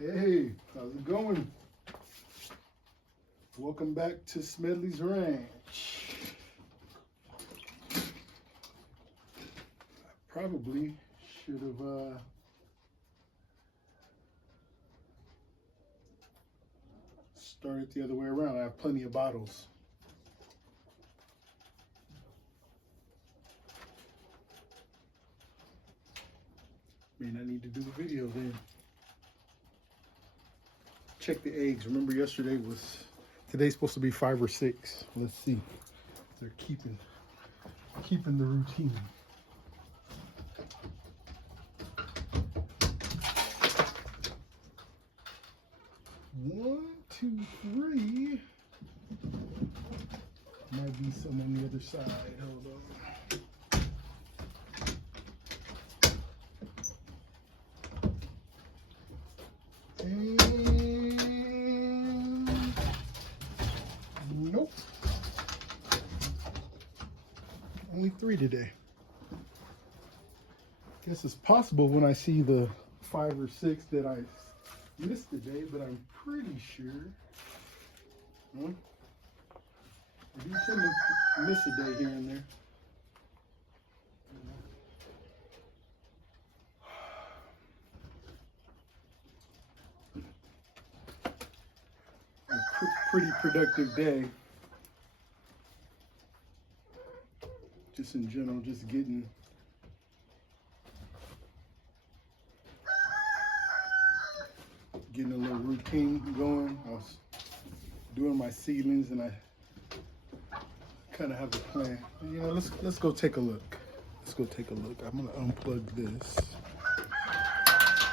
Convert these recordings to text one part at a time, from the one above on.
Hey, how's it going? Welcome back to Smedley's Ranch. I probably should have started the other way around. I have plenty of bottles. May not need to do the video then. Check the eggs. Remember today's supposed to be 5 or 6. Let's see. They're keeping the routine. 1, 2, 3. Might be some on the other side. Hold on. Nope. Only 3 today. Guess it's possible when I see the 5 or 6 that I missed today, but I'm pretty sure. Huh? I do tend to miss a day here and there. Pretty productive day. Just in general, just getting a little routine going. I was doing my seedlings and I kind of have a plan. You know, let's go take a look. Let's go take a look. I'm gonna unplug this.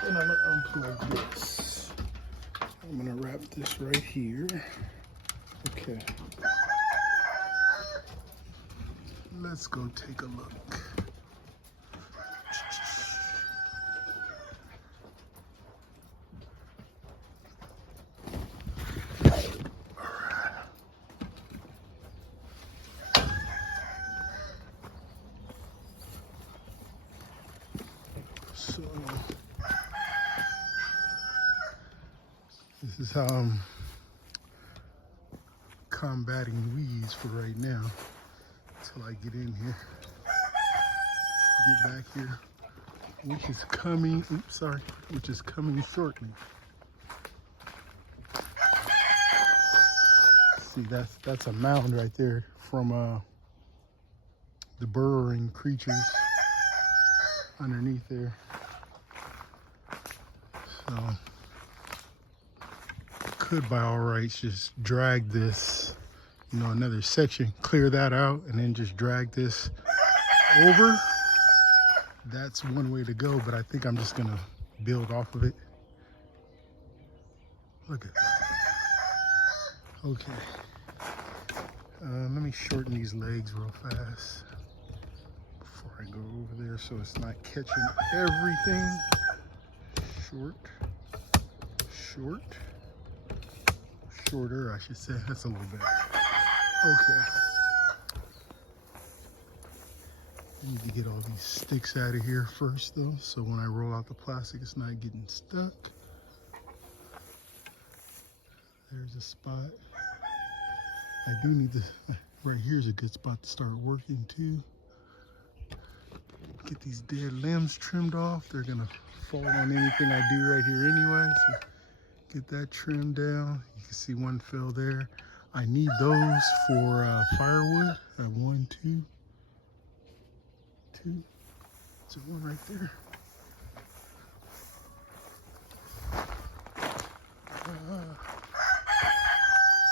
And I'm gonna unplug this. I'm gonna wrap this right here. Okay. Let's go take a look. So this is how I'm combating weeds for right now until I get in here, get back here, which is coming, which is coming shortly. See, that's a mound right there from the burrowing creatures underneath there. So could by all rights just drag this, you know, another section, clear that out, and then just drag this over. That's one way to go, but I think I'm just gonna build off of it. Look at that. Okay. Let me shorten these legs real fast before I go over there so it's not catching everything. Short, short. Shorter, I should say. That's a little better. Okay. I need to get all these sticks out of here first, though, so when I roll out the plastic, it's not getting stuck. There's a spot. I do need to. Right here's a good spot to start working too. Get these dead limbs trimmed off. They're gonna fall on anything I do right here anyway. So get that trimmed down. You can see one fell there. I need those for firewood. I have 1, 2, 2. There's one right there.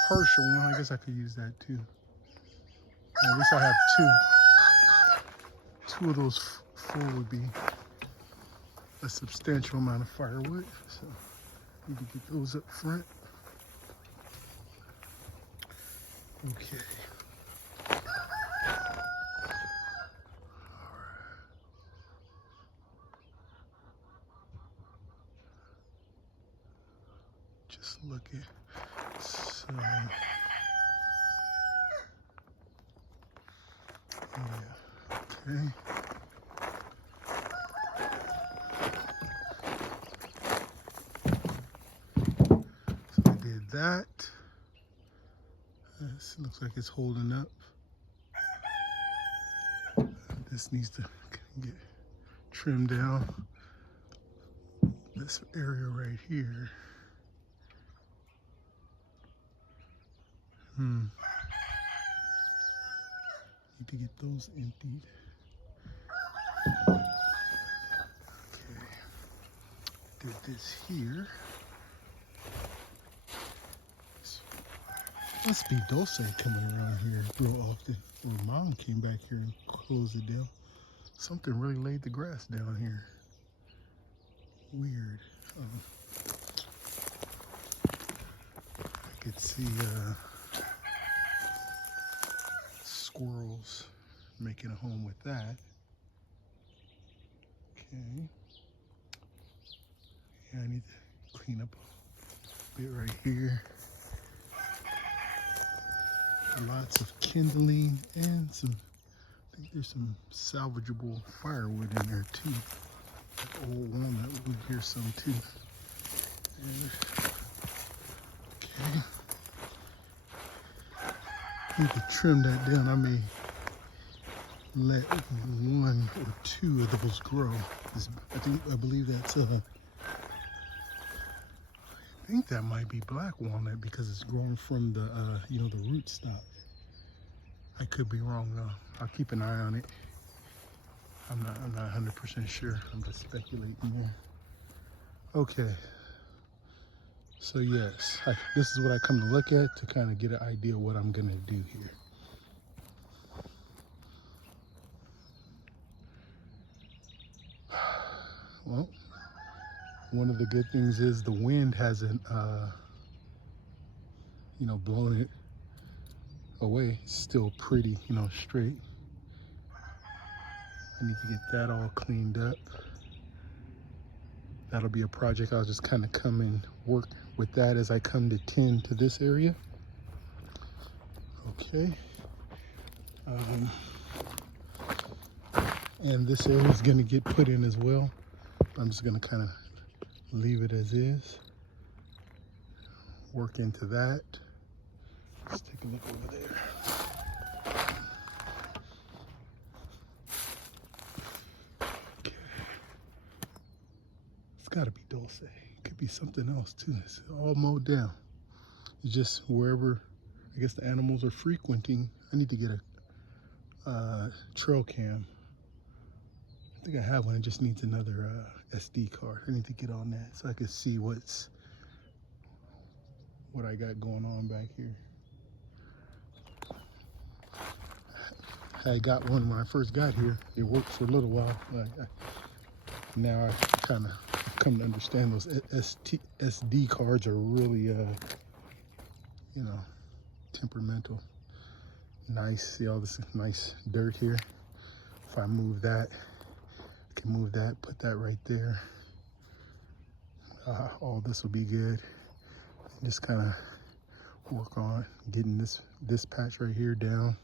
Partial one. I guess I could use that too. At least I have 2. 2 of those full would be a substantial amount of firewood. So need to get those up front. Okay. All right. Just looking. So, yeah. Okay. that. This looks like it's holding up. This needs to get trimmed down. This area right here. Need to get those emptied. Okay. Did this here. Must be Dulce coming around here real often. Or Mom came back here and closed it down. Something really laid the grass down here. Weird. I could see squirrels making a home with that. Okay. Yeah, I need to clean up a bit right here. Lots of kindling and some, I think there's some salvageable firewood in there too. That old walnut wood here some too. And, okay. Need to trim that down. I may let one or two of those grow. I believe that's I think that might be black walnut because it's grown from the you know, the root stock. I could be wrong though. I'll keep an eye on it. I'm not 100% sure. I'm just speculating there. Okay. So yes, this is what I come to look at to kind of get an idea of what I'm gonna do here. Well, one of the good things is the wind hasn't, you know, blown it away. It's still pretty, you know, straight. I need to get that all cleaned up. That'll be a project. I'll just kind of come and work with that as I come to tend to this area. Okay. And this area is going to get put in as well. I'm just going to kind of leave it as is. Work into that. Let's take a look over there. Okay. It's got to be Dulce. It could be something else too. It's all mowed down. It's just wherever, I guess, the animals are frequenting. I need to get a trail cam. I think I have one. It just needs another SD card. I need to get on that so I can see what I got going on back here. I got one when I first got here. It worked for a little while. Now I kind of come to understand those SD cards are really, you know, temperamental. Nice. See all this nice dirt here? If I move that, I can move that, put that right there. All this will be good. Just kind of work on getting this patch right here down.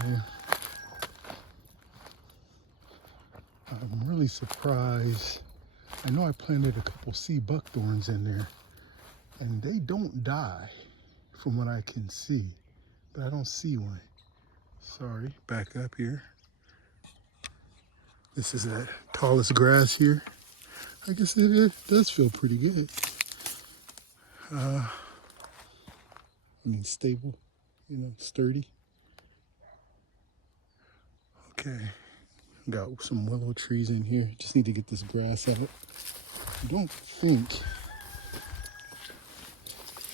And I'm really surprised. I know I planted a couple sea buckthorns in there, and they don't die from what I can see, but I don't see one. Sorry, back up here. This is that tallest grass here. I guess it does feel pretty good. I mean, stable, you know, sturdy. Okay, got some willow trees in here. Just need to get this grass out. I don't think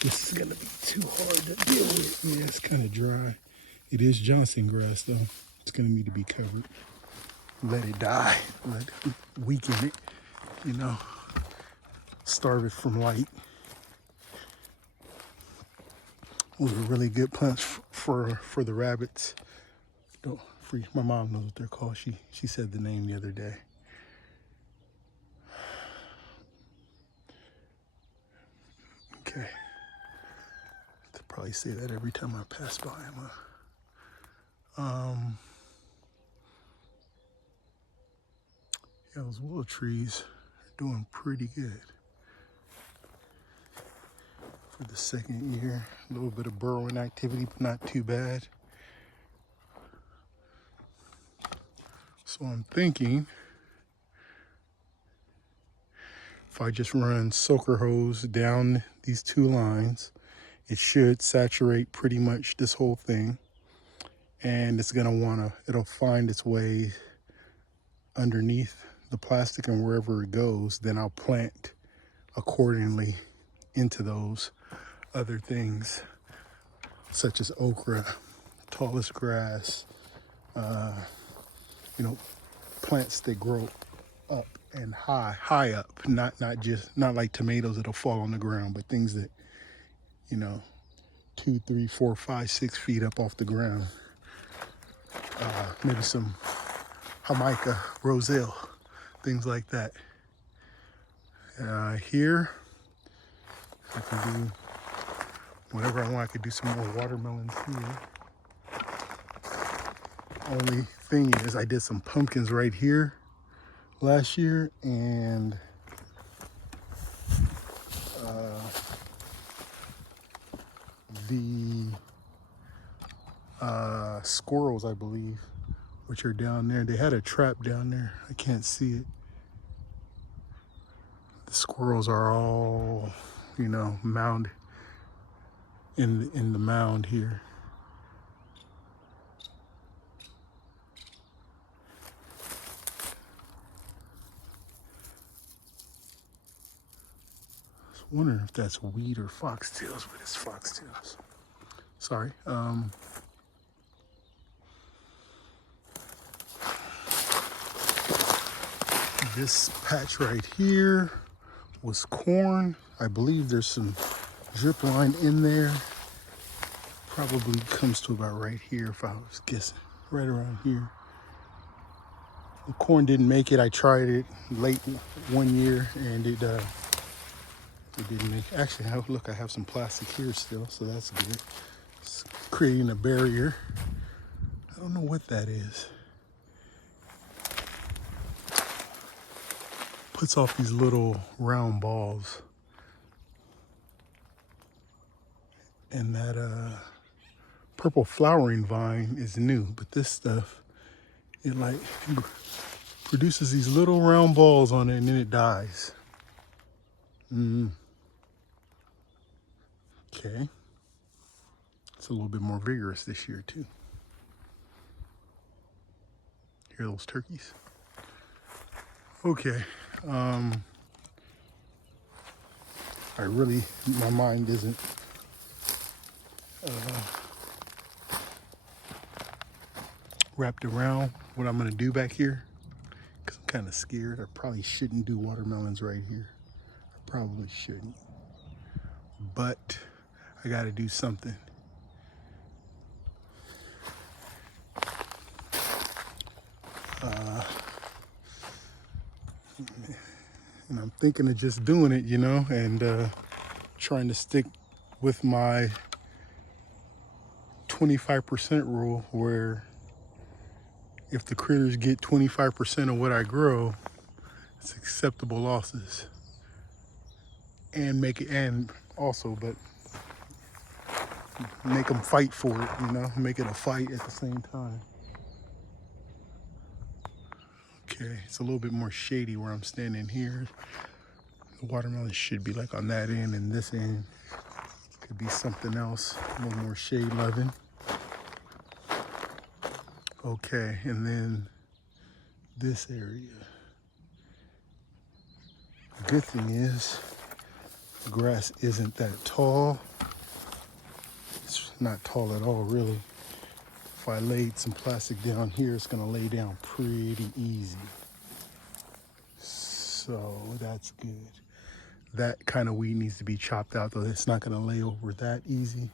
this is gonna be too hard to deal with. Yeah, it's kind of dry. It is Johnson grass though. It's gonna need to be covered. Let it die, let it weaken it, you know, starve it from light. Those are really good plants for the rabbits. Don't freeze. My mom knows what they're called. She said the name the other day. Okay. I'll probably say that every time I pass by them. Yeah, those willow trees are doing pretty good. for the second year. A little bit of burrowing activity, but not too bad. So I'm thinking if I just run soaker hose down these two lines, it should saturate pretty much this whole thing. And it's gonna it'll find its way underneath the plastic, and wherever it goes, then I'll plant accordingly into those other things, such as okra, tallest grass, you know, plants that grow up and high up, not like tomatoes that'll fall on the ground, but things that, you know, 2, 3, 4, 5, 6 feet up off the ground. Maybe some Jamaica roselle, things like that. Here, I can do whatever I want. I could do some more watermelons here. Only thing is, I did some pumpkins right here last year, and the squirrels, I believe, which are down there, they had a trap down there. I can't see it. The squirrels are all, you know, mound in the mound here. I was wondering if that's wheat or foxtails, but it's foxtails. Sorry. This patch right here was corn. I believe there's some drip line in there. Probably comes to about right here, if I was guessing, right around here. The corn didn't make it. I tried it late one year, and it didn't make it. Actually, look, I have some plastic here still, so that's good. It's creating a barrier. I don't know what that is. Puts off these little round balls. And that purple flowering vine is new, but this stuff, it like produces these little round balls on it, and then it dies. Okay. It's a little bit more vigorous this year too. Hear those turkeys? Okay. My mind isn't wrapped around what I'm gonna do back here, because I'm kind of scared. I probably shouldn't do watermelons right here. I probably shouldn't, but I gotta do something. And I'm thinking of just doing it, you know, and trying to stick with my 25% rule, where if the critters get 25% of what I grow, it's acceptable losses. And make them fight for it, you know, make it a fight at the same time. Okay, it's a little bit more shady where I'm standing here. The watermelon should be like on that end, and this end could be something else, a little more shade loving. Okay, and then this area. The good thing is the grass isn't that tall. It's not tall at all, really. If I laid some plastic down here, it's gonna lay down pretty easy. So that's good. That kind of weed needs to be chopped out, though. It's not gonna lay over that easy.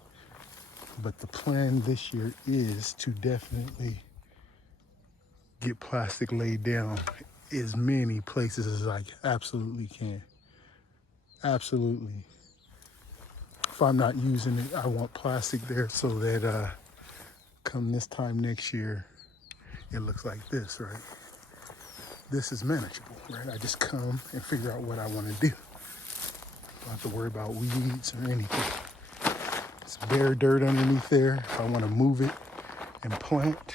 But the plan this year is to definitely get plastic laid down as many places as I absolutely can. Absolutely. If I'm not using it, I want plastic there so that come this time next year, it looks like this, right? This is manageable, right? I just come and figure out what I want to do. Don't have to worry about weeds or anything. It's bare dirt underneath there. If I want to move it and plant,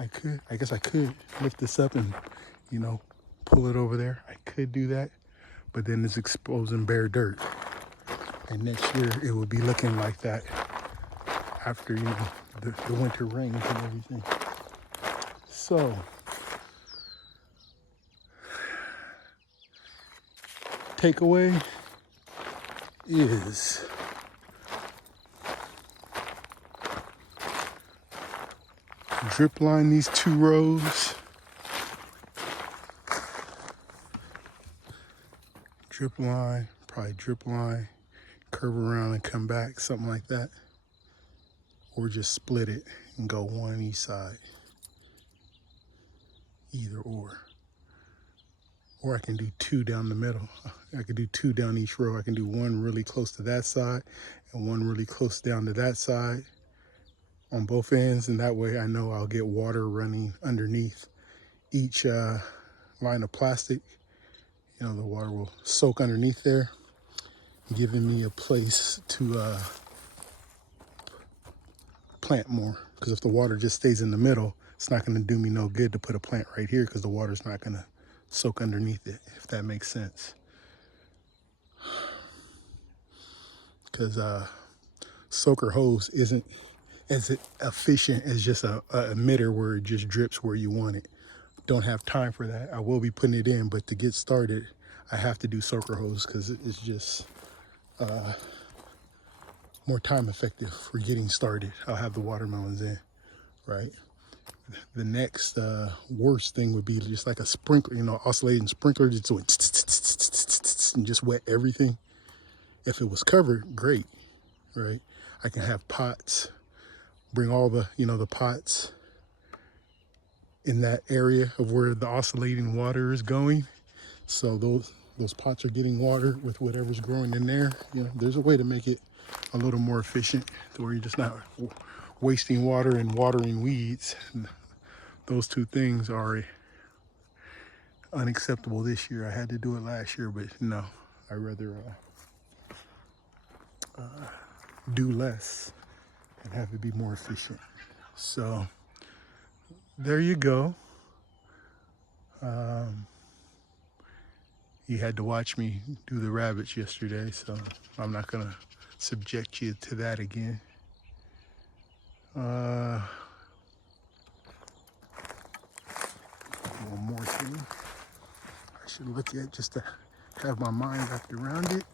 I could. I guess I could lift this up and, you know, pull it over there. I could do that, but then it's exposing bare dirt. And next year it will be looking like that after, you know, the winter rains and everything. So, takeaway is drip line these 2 rows. Drip line, probably drip line, curve around and come back, something like that. Or just split it and go one each side. Either or. Or I can do 2 down the middle. I could do 2 down each row. I can do 1 really close to that side and 1 really close down to that side on both ends. And that way I know I'll get water running underneath each line of plastic. You know, the water will soak underneath there, giving me a place to plant more. Because if the water just stays in the middle, it's not going to do me no good to put a plant right here because the water's not going to soak underneath it, if that makes sense. Because soaker hose isn't as efficient as just a emitter where it just drips where you want it. Don't have time for that. I will be putting it in, but to get started, I have to do soaker hose because it's just more time effective for getting started. I'll have the watermelons in, right? The next worst thing would be just like a sprinkler, you know, oscillating sprinkler, just doing and just wet everything. If it was covered, great, right? I can have pots, bring all the, you know, the pots in that area of where the oscillating water is going. So those pots are getting water with whatever's growing in there. You know, there's a way to make it a little more efficient to where you're just not wasting water and watering weeds. And those 2 things are unacceptable this year. I had to do it last year, but no, I'd rather do less and have it be more efficient. So there you go. You had to watch me do the rabbits yesterday, so I'm not gonna subject you to that again. One more thing I should look at just to have my mind wrapped around it.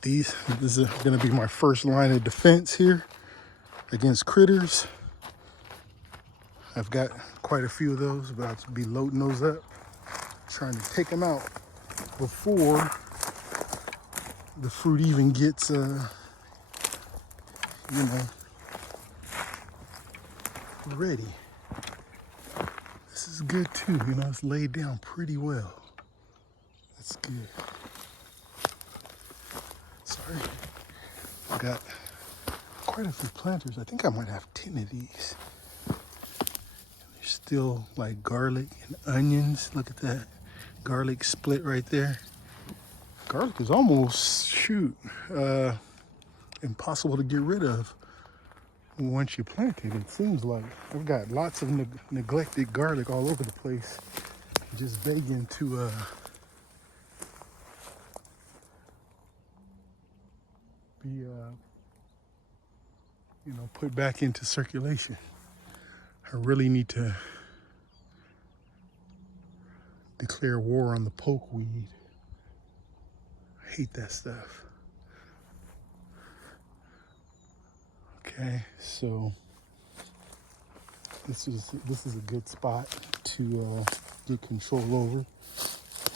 This is gonna be my first line of defense here against critters. I've got quite a few of those, but I'll be loading those up, trying to take them out before the fruit even gets, you know, ready. This is good too, you know, it's laid down pretty well. That's good. Sorry, I've got quite a few planters. I think I might have 10 of these. Still like garlic and onions. Look at that garlic split right there. Garlic is almost, impossible to get rid of once you plant it. It seems like I've got lots of neglected garlic all over the place, just begging to be you know, put back into circulation. I really need to declare war on the pokeweed. I hate that stuff. Okay, so this is a good spot to get control over.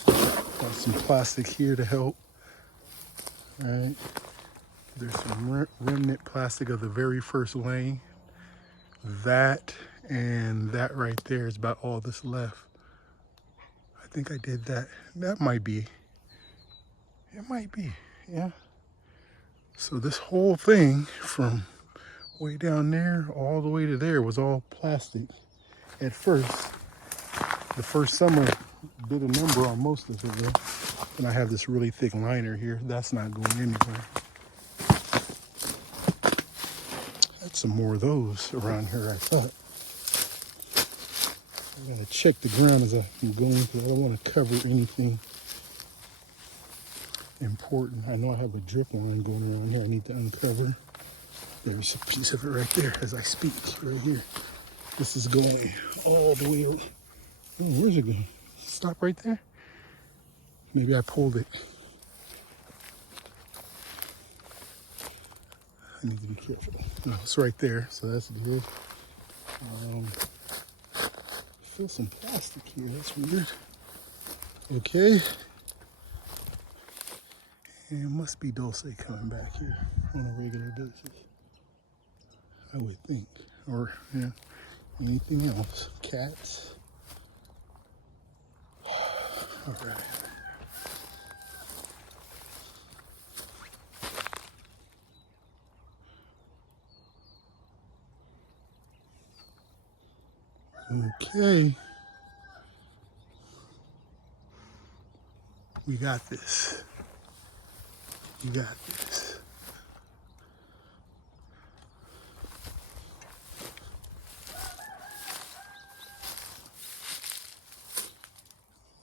Got some plastic here to help. All right, there's some remnant plastic of the very first lane. That and that right there is about all that's left. I think I did that. That might be. It might be, yeah. So this whole thing from way down there all the way to there was all plastic at first. The first summer Did a number on most of it though. And I have this really thick liner here. That's not going anywhere. Had some more of those around here, I thought. I gotta check the ground as I'm going because I don't want to cover anything important. I know I have a drip line going around here I need to uncover. There's a piece of it right there as I speak, right here. This is going all the way. Oh, where's it going? Stop right there? Maybe I pulled it. I need to be careful. No, it's right there, so that's good. I feel some plastic here, that's weird. Okay. And it must be Dulce coming back here on a regular basis. I would think. Or, yeah, anything else. Cats. All right. Okay. We got this. You got this.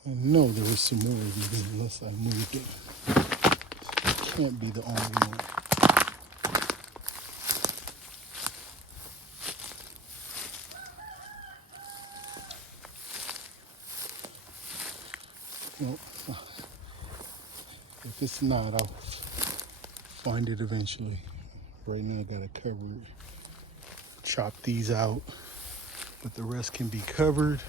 I know there was some more of these unless I moved it. It can't be the only one. Nope. If it's not, I'll find it eventually. Right now I gotta cover it. Chop these out, but the rest can be covered.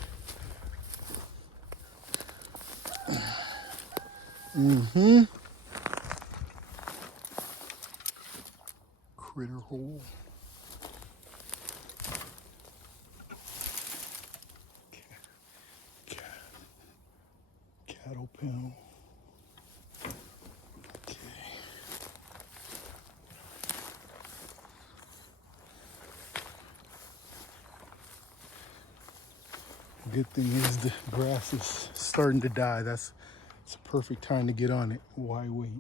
Critter hole. Cattle panel. Okay. Good thing is the grass is starting to die. It's a perfect time to get on it. Why wait?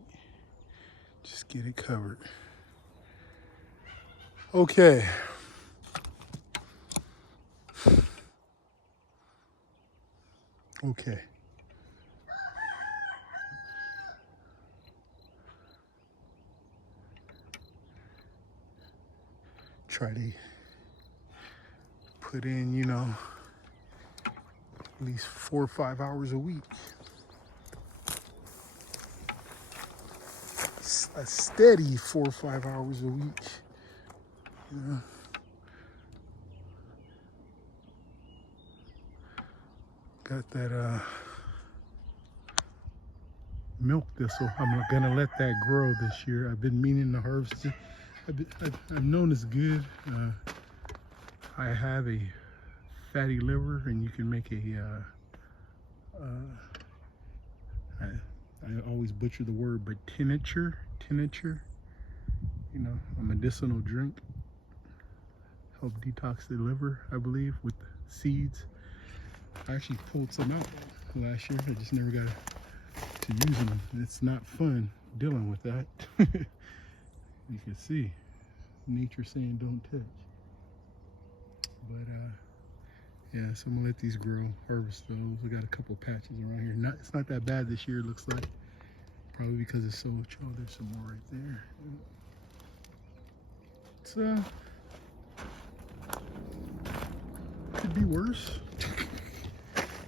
Just get it covered. Okay. Okay. Try to put in, you know, at least 4 or 5 hours a week. A steady 4 or 5 hours a week. Yeah. Got that milk thistle. I'm gonna let that grow this year. I've been meaning to harvest it. I've known it's good. I have a fatty liver, and you can make a I always butcher the word, but tincture, you know, a medicinal drink. Help detox the liver, I believe, with seeds. I actually pulled some out last year. I just never got to use them. It's not fun dealing with that. You can see nature saying don't touch. But yeah, so I'm gonna let these grow, harvest those. We got a couple patches around here. It's not that bad this year, it looks like. Probably because it's so, oh, there's some more right there. It's could be worse.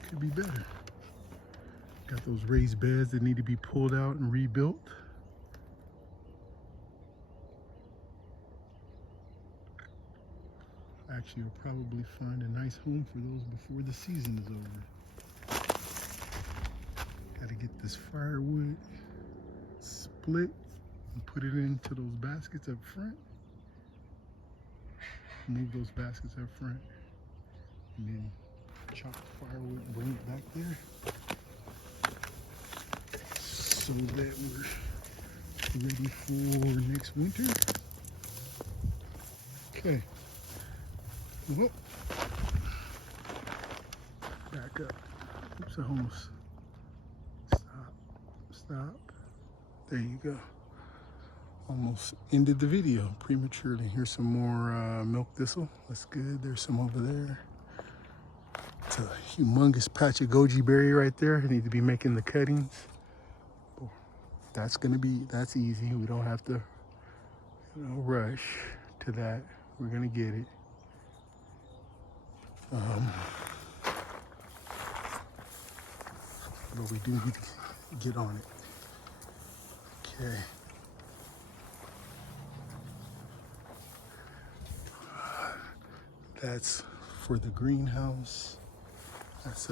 Could be better. Got those raised beds that need to be pulled out and rebuilt. Actually, I'll probably find a nice home for those before the season is over. Gotta get this firewood split and put it into those baskets up front. Move those baskets up front. And then chop the firewood and bring it back there. So that we're ready for next winter. Okay. Whoop. Back up. Oops, I almost stop. There you go. Almost ended the video prematurely. Here's some more milk thistle. That's good. There's some over there. It's a humongous patch of goji berry right there. I need to be making the cuttings. That's easy. We don't have to, rush to that. We're gonna get it. But we do need to get on it. Okay. That's for the greenhouse. That's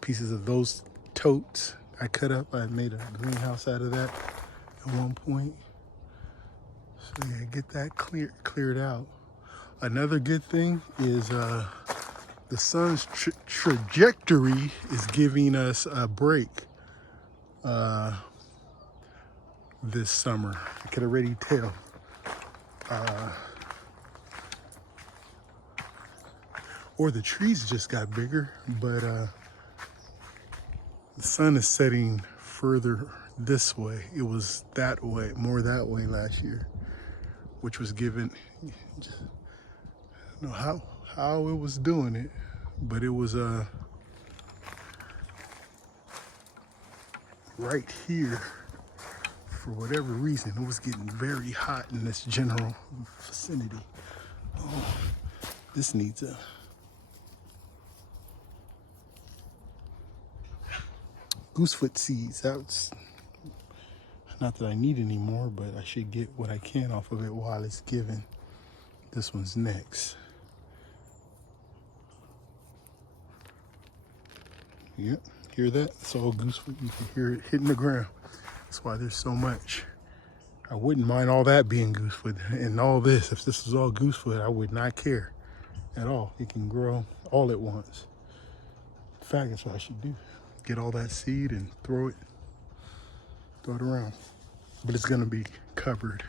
pieces of those totes I cut up. I made a greenhouse out of that at one point. So yeah, get that cleared out. Another good thing is the sun's trajectory is giving us a break this summer. I could already tell. Or the trees just got bigger, but the sun is setting further this way. It was that way, more that way last year, which was given, I don't know how it was doing it, but it was right here. For whatever reason, it was getting very hot in this general vicinity. Oh, this needs a goosefoot seeds. That's not that I need anymore, but I should get what I can off of it while it's given. This one's next. Yep, hear that? It's all goosefoot. You can hear it hitting the ground. That's why there's so much. I wouldn't mind all that being goosefoot and all this. If this was all goosefoot, I would not care at all. It can grow all at once. In fact, that's what I should do. Get all that seed and throw it around. But it's gonna be covered.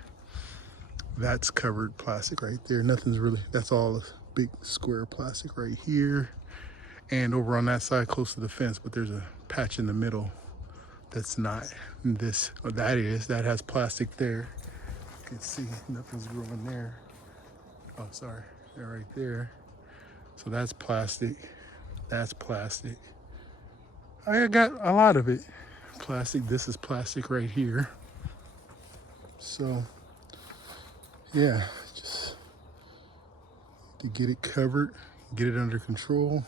That's covered plastic right there. Nothing's really, that's all a big square plastic right here. And over on that side close to the fence, but there's a patch in the middle that's not this, or that has plastic there. You can see nothing's growing there. Oh, sorry, they're right there. So that's plastic, that's plastic. I got a lot of it. Plastic, this is plastic right here. So, yeah, just to get it covered, get it under control.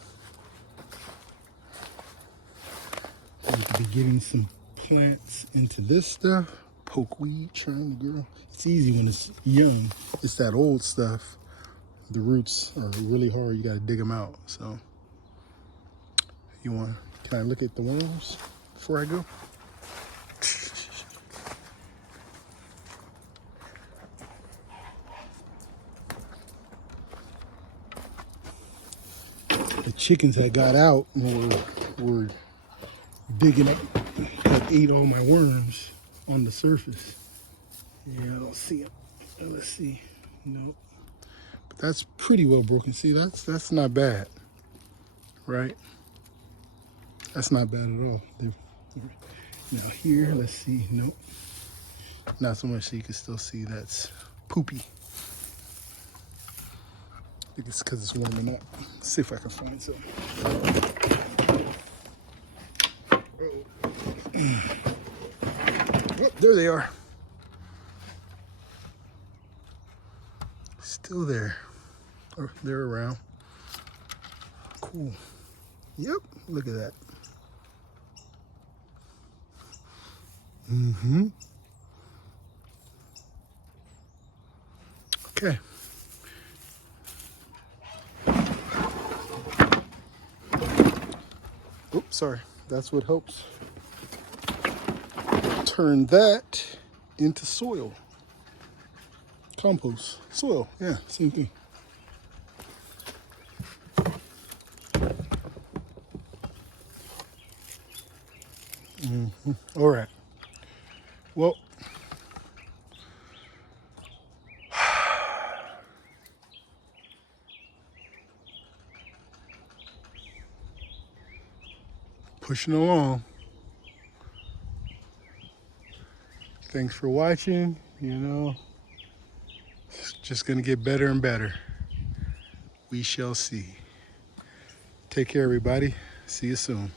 Need to be getting some plants into this stuff. Pokeweed trying to grow. It's easy when it's young. It's that old stuff. The roots are really hard. You got to dig them out. So, can I look at the worms before I go? The chickens that got out were digging up, that ate all my worms on the surface. Yeah, I don't see them. Let's see. Nope. But that's pretty well broken. See, that's not bad, right? That's not bad at all. Now here, let's see. Nope. Not so much, so you can still see that's poopy. I think it's because it's warming up. Let's see if I can find some. Oh, there they are. Still there. Or they're around. Cool. Yep, look at that. Mm-hmm. Okay. Oops, sorry. That's what helps turn that into soil. Compost. Soil. Yeah, same thing. Mm-hmm. All right. Well, pushing along. Thanks for watching. You know, it's just gonna get better and better. We shall see. Take care, everybody. See you soon.